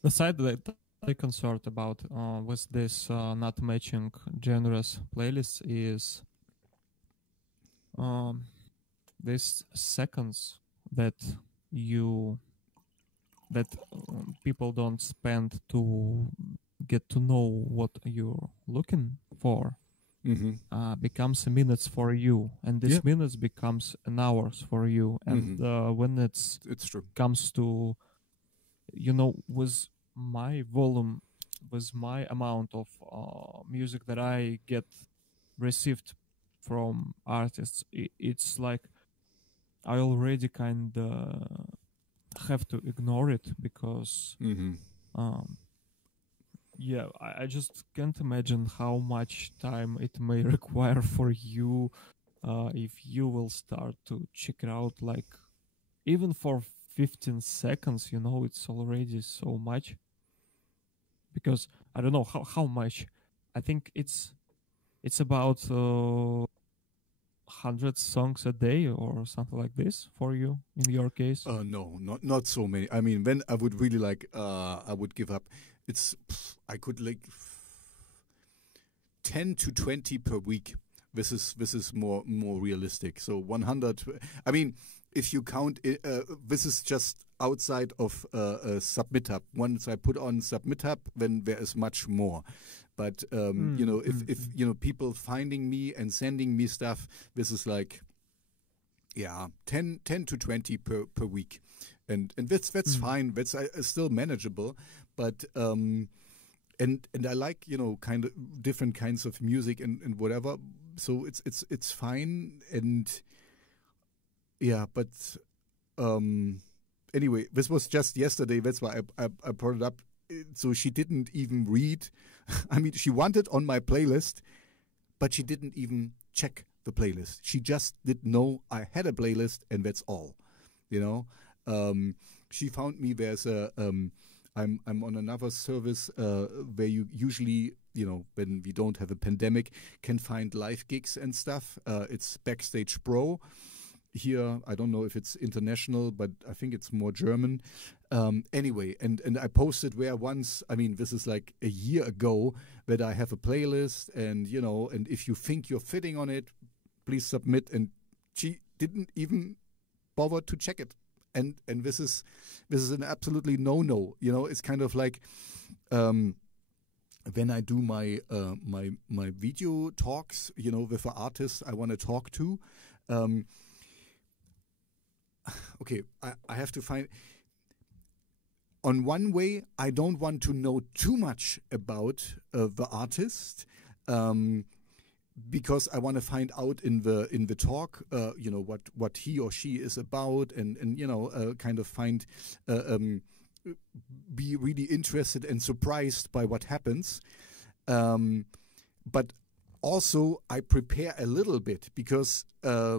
The side that I'm concerned about with this not matching genres playlists is these seconds that people don't spend to get to know what you're looking for, becomes minutes for you, and these minutes becomes an hours for you. And when it's true. Comes to with my volume, with my amount of music that I get received from artists, it's like I already kind of have to ignore it, because I just can't imagine how much time it may require for you if you will start to check it out, like even for 15 seconds, it's already so much. Because I don't know how much. I think it's about 100 songs a day or something like this for you in your case? No, not so many. I mean, when I would really like, I would give up. I could like 10 to 20 per week. This is more realistic. So 100. I mean, if you count it, this is just outside of SubmitHub. Once I put on SubmitHub, then there is much more. But if people finding me and sending me stuff, this is like 10 to 20 per week, and that's fine. That's still manageable. But and I like kind of different kinds of music and whatever. So it's fine, and but anyway, this was just yesterday. That's why I brought it up. So she didn't even read. I mean, she wanted on my playlist, but she didn't even check the playlist. She just didn't know I had a playlist, and that's all. She found me. There's a I'm on another service where you usually, when we don't have a pandemic, can find live gigs and stuff. It's Backstage Pro. Here, I don't know if it's international, but I think it's more German. Anyway, and I posted where once, I mean, this is like a year ago, that I have a playlist, and and if you think you're fitting on it, please submit. And she didn't even bother to check it. And this is an absolutely no. It's kind of like when I do my my video talks, with the artists I want to talk to. Okay, I have to find. On one way, I don't want to know too much about the artist, because I want to find out in the talk, what he or she is about, and kind of find, be really interested and surprised by what happens, but. Also, I prepare a little bit because, I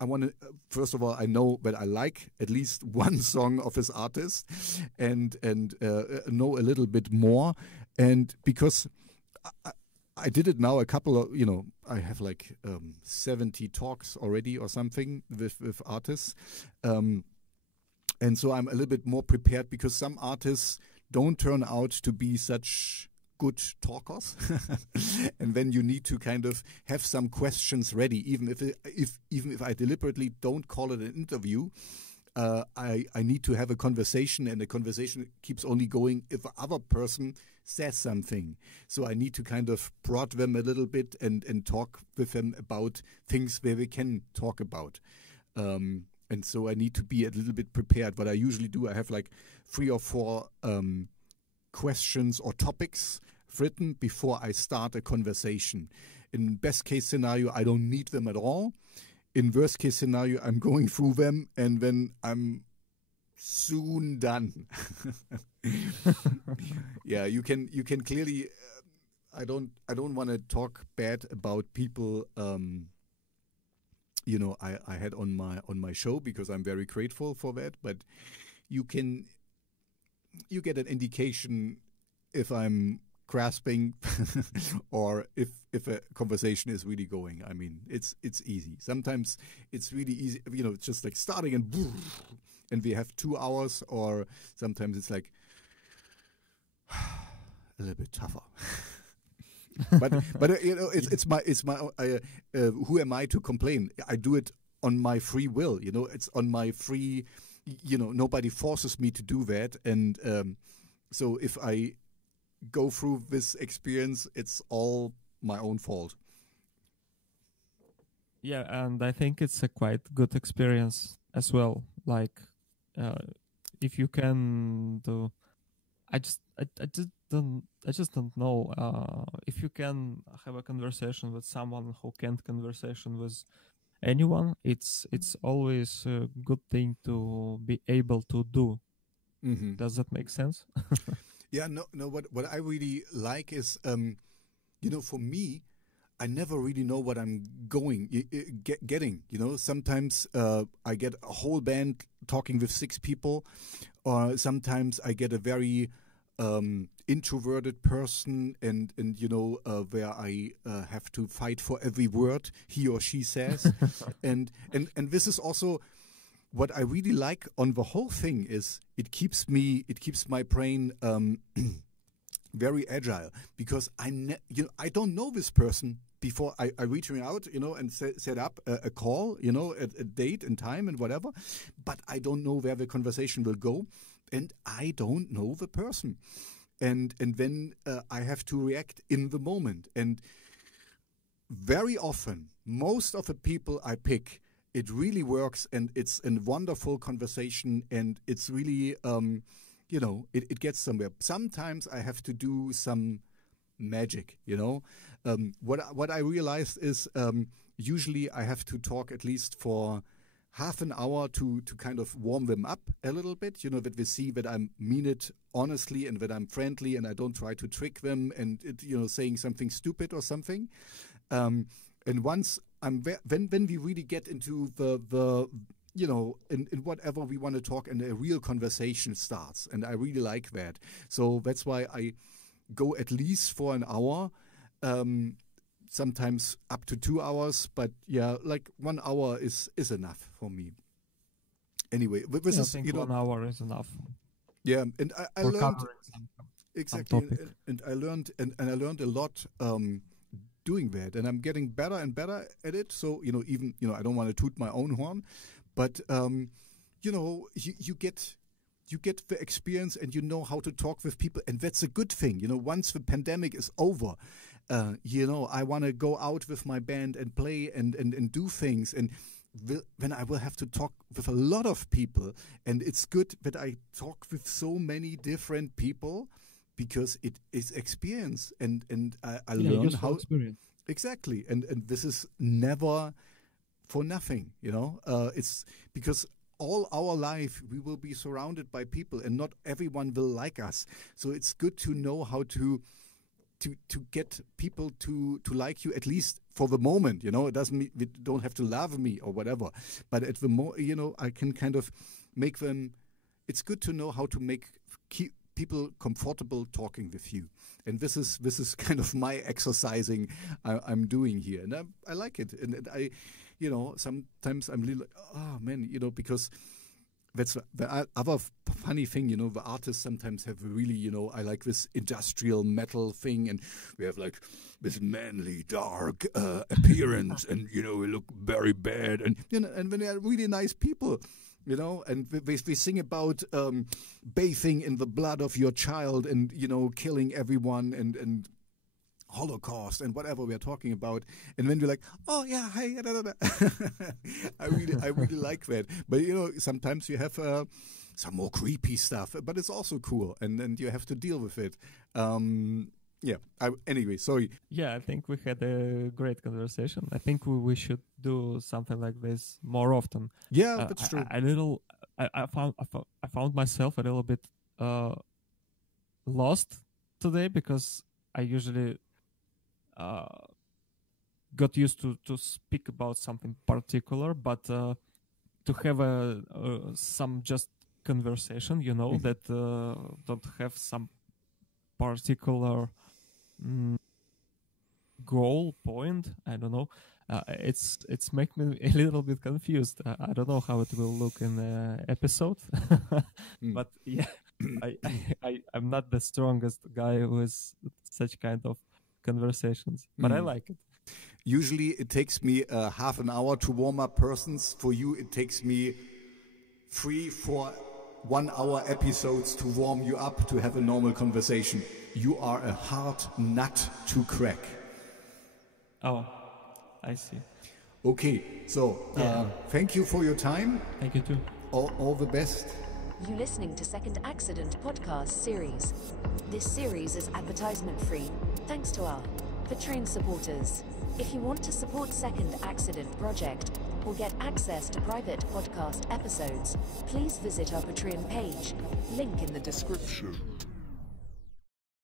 want to, first of all, I know that I like at least one song of his artist and know a little bit more. And because I did it now a couple of, I have like 70 talks already or something with artists. And so I'm a little bit more prepared because some artists don't turn out to be such good talkers, and then you need to kind of have some questions ready. Even if I deliberately don't call it an interview, I need to have a conversation, and the conversation keeps only going if the other person says something. So I need to kind of prod them a little bit and talk with them about things where we can talk about. And so I need to be a little bit prepared. What I usually do, I have like 3 or 4 questions or topics written before I start a conversation. In best case scenario, I don't need them at all. In worst case scenario, I'm going through them and then I'm soon done. Yeah, you can clearly. I don't want to talk bad about people. I had on my show, because I'm very grateful for that. But you get an indication if I'm grasping or if a conversation is really going. I mean, it's easy. Sometimes it's really easy, it's just like starting and we have 2 hours, or sometimes it's like a little bit tougher. but it's my who am I to complain? I do it on my free will. It's on my free. Nobody forces me to do that, and so if I go through this experience, it's all my own fault. Yeah, and I think it's a quite good experience as well. Like, if you can do, I just don't know. If you can have a conversation with someone who can't conversation with anyone, it's always a good thing to be able to do. Mm-hmm. Does that make sense? Yeah, no. What I really like is, for me, I never really know what I'm getting. Sometimes I get a whole band talking with 6 people, or sometimes I get a very introverted person, and where I have to fight for every word he or she says, and this is also what I really like on the whole thing is it keeps my brain very agile, because I don't know this person before I reach me out, and set up a call, a date and time and whatever, but I don't know where the conversation will go, and I don't know the person, and then I have to react in the moment, and very often most of the people I pick, it really works, and it's a wonderful conversation, and it's really it gets somewhere. Sometimes I have to do some magic, What I realized is usually I have to talk at least for half an hour to kind of warm them up a little bit, that they see that I mean it honestly and that I'm friendly and I don't try to trick them and saying something stupid or something. And once when we really get into the in whatever we want to talk, and a real conversation starts, and I really like that. So that's why I go at least for an hour, sometimes up to 2 hours, but yeah, like 1 hour is enough for me. Anyway, this is, I think 1 hour is enough. Yeah, and I learned exactly, and I learned a lot doing that, and I'm getting better and better at it. So even I don't want to toot my own horn, but you get the experience, and you know how to talk with people, and that's a good thing. Once the pandemic is over, I want to go out with my band and play and do things, and when I will have to talk with a lot of people, and it's good that I talk with so many different people, because it is experience, and I learn how experience. Exactly, and this is never for nothing, it's because all our life we will be surrounded by people, and not everyone will like us. So it's good to know how to get people to like you, at least for the moment. It doesn't mean they don't have to love me or whatever, but at the I can kind of make them. It's good to know how to keep people comfortable talking with you, and this is kind of my exercising I'm doing here, and I like it, and I. Sometimes I'm really like, oh man, because that's the other funny thing, the artists sometimes have really, I like this industrial metal thing, and we have like this manly, dark appearance, and, we look very bad, and, and when they are really nice people, and they sing about bathing in the blood of your child, and, killing everyone, and Holocaust and whatever we are talking about, and then we're like, oh yeah, hey, da, da, da. I really like that. But sometimes you have some more creepy stuff, but it's also cool, and you have to deal with it. Anyway, sorry. Yeah, I think we had a great conversation. I think we should do something like this more often. Yeah, that's true. I found myself a little bit lost today, because I usually got used to speak about something particular, but to have some just conversation, that don't have some particular goal point. I don't know. It's make me a little bit confused. I don't know how it will look in the episode, but yeah, I'm not the strongest guy with such kind of conversations, but I like it. Usually it takes me half an hour to warm up persons. For you, it takes me 3-4 1-hour episodes to warm you up to have a normal conversation. You are a hard nut to crack. Oh, I see. Okay, so thank you for your time. Thank you too. All the best. You're listening to Second Accident podcast series. This series is advertisement free, thanks to our Patreon supporters. If you want to support Second Accident project or get access to private podcast episodes, please visit our Patreon page, link in the description.